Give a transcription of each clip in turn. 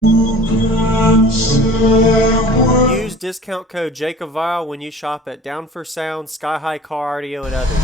Use discount code JACOBVILE when you shop at Down for Sound, Sky High Car Audio, and others.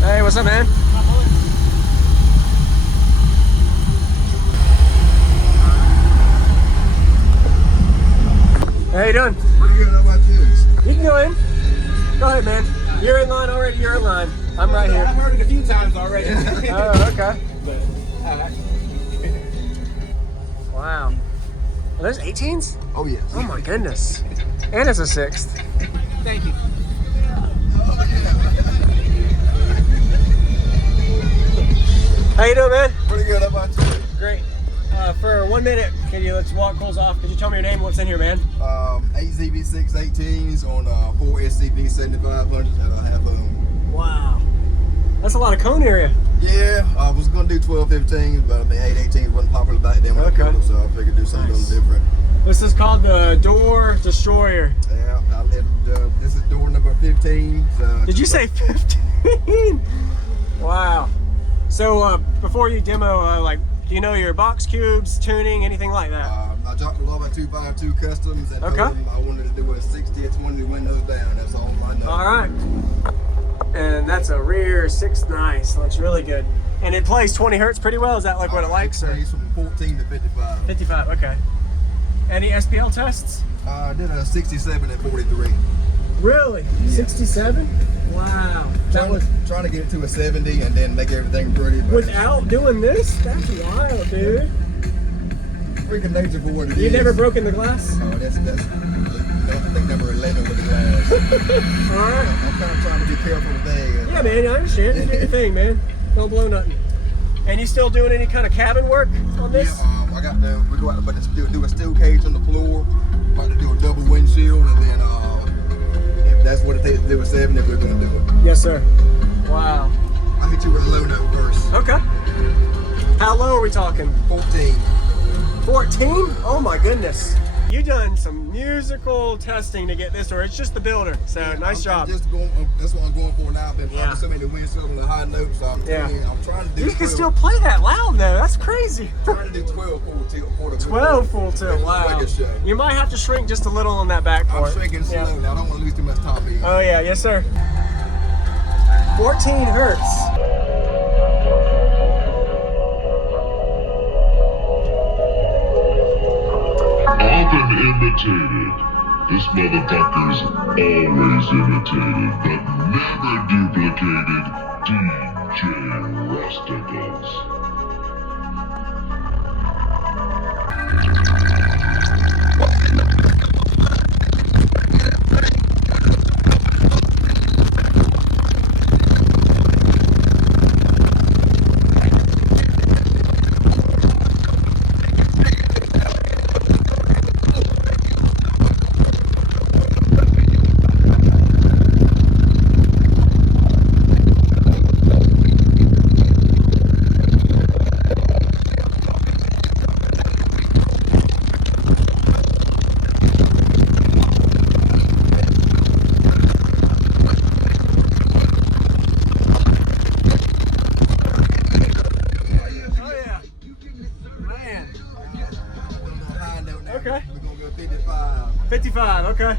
Hey, what's up, man? How you doing? Pretty good. How about this? You can go in. Go ahead, man. You're in line already. You're in line. I'm right here. I've heard it a few times already. Oh, okay. But, Wow. Are those 18s? oh, yes. Oh my goodness. And it's a 6th. Thank you. How you doing, man? Pretty good. How about you? Great. For 1 minute, let's walk clothes off. Could you tell me your name and what's in here, man? 8 ZV618s on 4 SCV 7500s at a half ohm. Wow. That's a lot of cone area. Yeah, I was going to do 1215s, but I mean 818s wasn't popular back then when I killed them, so I figured do something different. This is called the Door Destroyer. Yeah, I lived, this is door number 15. Did you say 15? Wow. So before you demo, like, do you know your box cubes, tuning, anything like that? I dropped a lot of 252 customs and told them I wanted to do a 60 or 20 windows down. That's all I know. All right. And that's a rear 6 nice. Looks really good. And it plays 20 hertz pretty well. Is that like what it likes? It plays from 14 to 55. 55, okay. Any SPL tests? I did a 67 and 43. Really? Yeah. 67? Wow. Trying to get it to a 70 and then make everything pretty. But without doing this? That's wild, dude. Freaking nature for what it is. You never broken the glass? Oh, that's I think number 11 with the glass. Alright. I'm kind of trying to be careful with that. Yeah, man, I understand. You do your thing, man. Don't blow nothing. And you still doing any kind of cabin work on this? Yeah, I got we go out but do a steel cage on the floor. About to do a double windshield, and then if that's what it takes to do a 70, we're gonna do it. Yes, sir. Wow. I'll hit you with a low note first. Okay. How low are we talking? 14. 14? Oh my goodness. You done some musical testing to get this, or it's just the builder. So yeah, nice job. That's what I'm going for now. I've been practicing so many windshield on the high notes. So I'm trying to do. You can still play that loud though. That's crazy. I'm trying to do 12 full tilt for the 12 full tilt. Wow. You might have to shrink just a little on that back part. I'm shrinking slowly. I don't want to lose too much top end. Oh yeah, yes sir. 14 hertz. Often imitated. This motherfucker's always imitated, but never duplicated. DJ Rusticles. Okay. We're gonna go 55. 55, okay.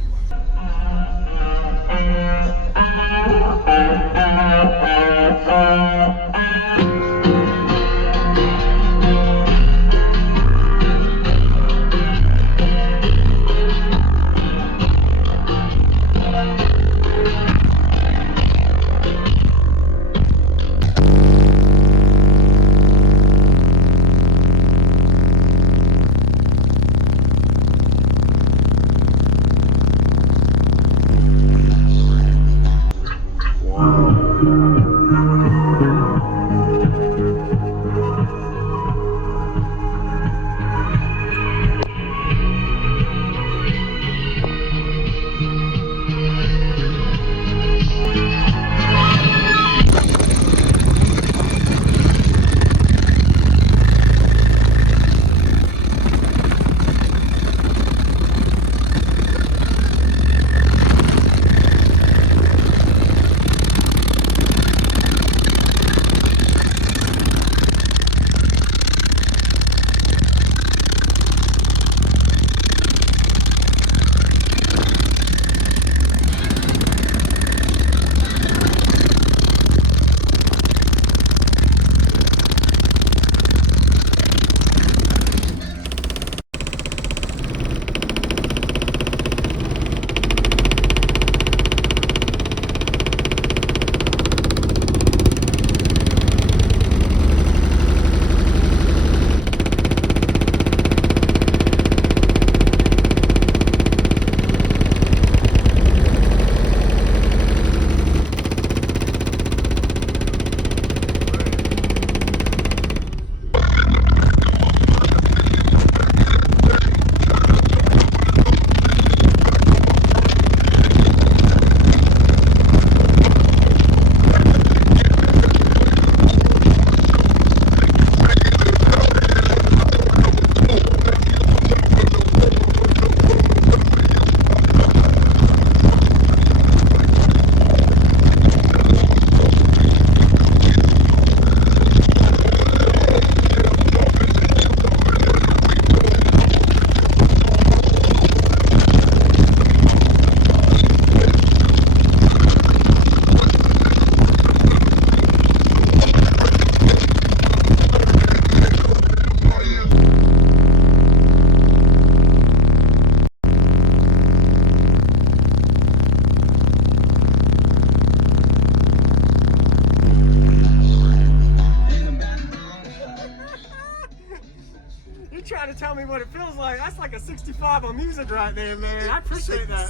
trying to tell me what it feels like. That's like a 65 on music right there, man. I appreciate that.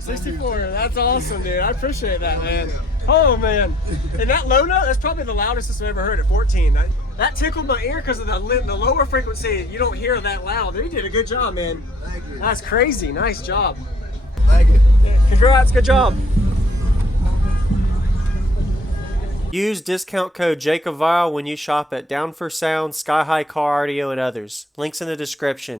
64, that's awesome, dude. I appreciate that, man. Oh, man. And that low note, that's probably the loudest I've ever heard at 14. That tickled my ear because of the lower frequency. You don't hear that loud. You did a good job, man. Thank you. That's crazy. Nice job. Thank you. Congrats, good job. Use discount code JacobVile when you shop at Down for Sound, Sky High Car Audio, and others. Links in the description.